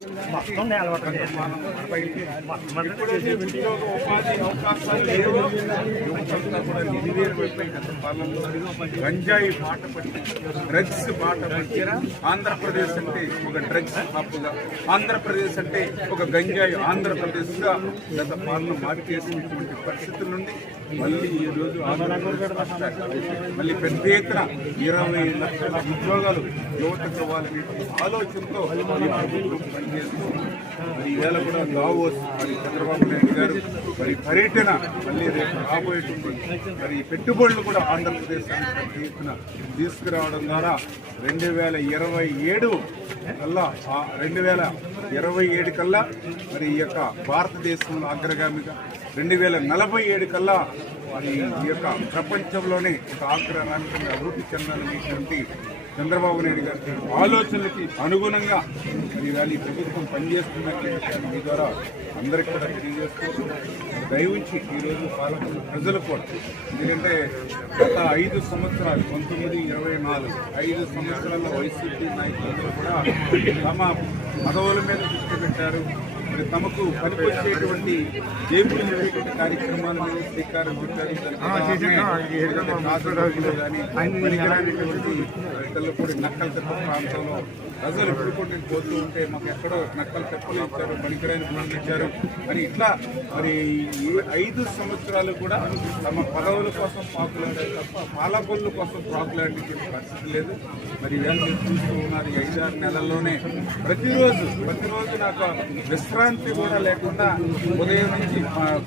మొత్తం నిలబడి ఉద్యోగ ఉపాధి అవకాశాలు లేవు. యువతంతా కూడా నిర్వీర్యమైపోయి గత పాలనలో గంజాయి బాట పట్టి డ్రగ్స్ బాట పట్టిన ఆంధ్రప్రదేశ్ అంటే ఒక డ్రగ్స్ హబ్గా, ఆంధ్రప్రదేశ్ అంటే ఒక గంజాయి ఆంధ్రప్రదేశ్గా గత పాలన మార్చేసినటువంటి పరిస్థితుల నుండి మళ్ళీ ఈ రోజు మళ్ళీ పెద్ద ఎత్తున 20 లక్షల ఉద్యోగాలు యువతకు ఇవ్వాలనే ఆలోచనతో పనిచేస్తూ మరి ఈవేళ కూడా దావోస్ మరి చంద్రబాబు నాయుడు గారు మరి పర్యటన మళ్ళీ రేపు రాబోయేటువంటి మరి పెట్టుబడులు కూడా ఆంధ్రప్రదేశ్ ఎత్తున తీసుకురావడం ద్వారా 2027 కల్లా 2027 కల్లా మరి ఈ యొక్క భారతదేశంలో అగ్రగామిగా 2047 కల్లా మరి ఈ యొక్క ప్రపంచంలోనే ఒక అగ్రగామికంగా అభివృద్ధి చెందాలనేటువంటి చంద్రబాబు నాయుడు గారి ఆలోచనలకి అనుగుణంగా మరి ఈ ప్రభుత్వం పనిచేస్తున్నట్లే మీ ద్వారా అందరికీ కూడా తెలియజేస్తూ దయవుంచి ఈరోజు పాలకులు ప్రజలు కూడా ఎందుకంటే గత 5 సంవత్సరాలు 1924 5 సంవత్సరాల వైసీపీ నాయకులందరూ కూడా తమ పదవుల మీద దృష్టి పెట్టారు. మరి తమకు పనికొచ్చేటువంటి జేబులు నింపేటువంటి కార్యక్రమాల మీద శ్రీకారం చుట్టారు. తెల్లపూడి నక్కల తెప్ప ప్రాంతంలో ప్రజలు ఎప్పుడు పోతూ ఉంటే మాకు ఎక్కడో నక్కల తెప్పలు ఇచ్చారు, పనికిరాని పనులు ఇచ్చారు అని ఇట్లా మరి 5 సంవత్సరాలు కూడా తమ పదవుల కోసం పాకులాడారు తప్ప పాలకొల్లు కోసం పాకులాడే పరిస్థితి లేదు. మరి ఇవాళ చూస్తూ ఉన్నారు 5-6 నెలల్లోనే ప్రతిరోజు నాకు విశ్రాంతి కూడా లేకుండా ఉదయం నుంచి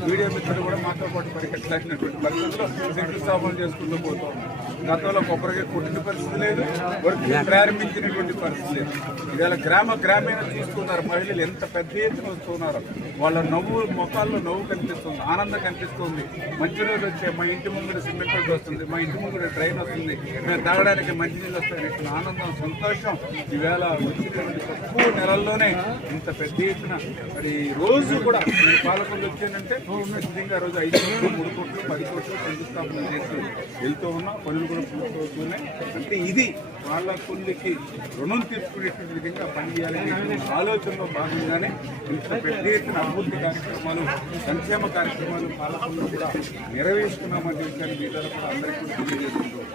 వీడియో మిత్రులు కూడా మాతో పాటు పరిగెట్టలేనటువంటి పరిస్థితుల్లో శంకుస్థాపన చేసుకుంటూ పోతూ ఉన్నారు. గతంలో కొబ్బరిగా కొట్టిన పరిస్థితి లేదు, వర్క్ ప్రారంభించినటువంటి పరిస్థితి లేదు. ఇవాళ గ్రామీణ చూస్తున్నారు మహిళలు ఎంత పెద్ద ఎత్తున వస్తున్నారు. వాళ్ళ ముఖాల్లో నవ్వు కనిపిస్తుంది, ఆనందం కనిపిస్తుంది. మంచి రోజు వచ్చే మా ఇంటి ముందు సిమెంట్ రోడ్డు వస్తుంది, మా ఇంటి ముందు ట్రైన్ వస్తుంది, మేము తాగడానికి మంచినీళ్ళు వస్తాయి ఆనందం సంతోషం ఈవేళ వచ్చినటువంటి తక్కువ నెలల్లోనే ఇంత పెద్ద ఎత్తున మరి రోజు కూడా పాలకులు వచ్చేదంటే ఖచ్చితంగా రోజు 5 కోట్లు 3 కోట్లు 10 కోట్లు శంకుస్థాపన చేసి వెళ్తూ ఉన్నాం. పనులు కూడా పూర్తవుతున్నాయి. అంటే ఇది వాళ్ళ కొన్నికి రుణం తీర్చుకునేటువంటి విధంగా పనిచేయాలనే ఆలోచనలో భాగంగానే ఇంత పెద్ద ఎత్తున అభివృద్ధి కార్యక్రమాలు సంక్షేమ కార్యక్రమాలు పాలకులు కూడా నెరవేర్చుకున్నామనే విషయాన్ని మీ ద్వారా కూడా అందరికీ తెలియజేస్తుంటారు.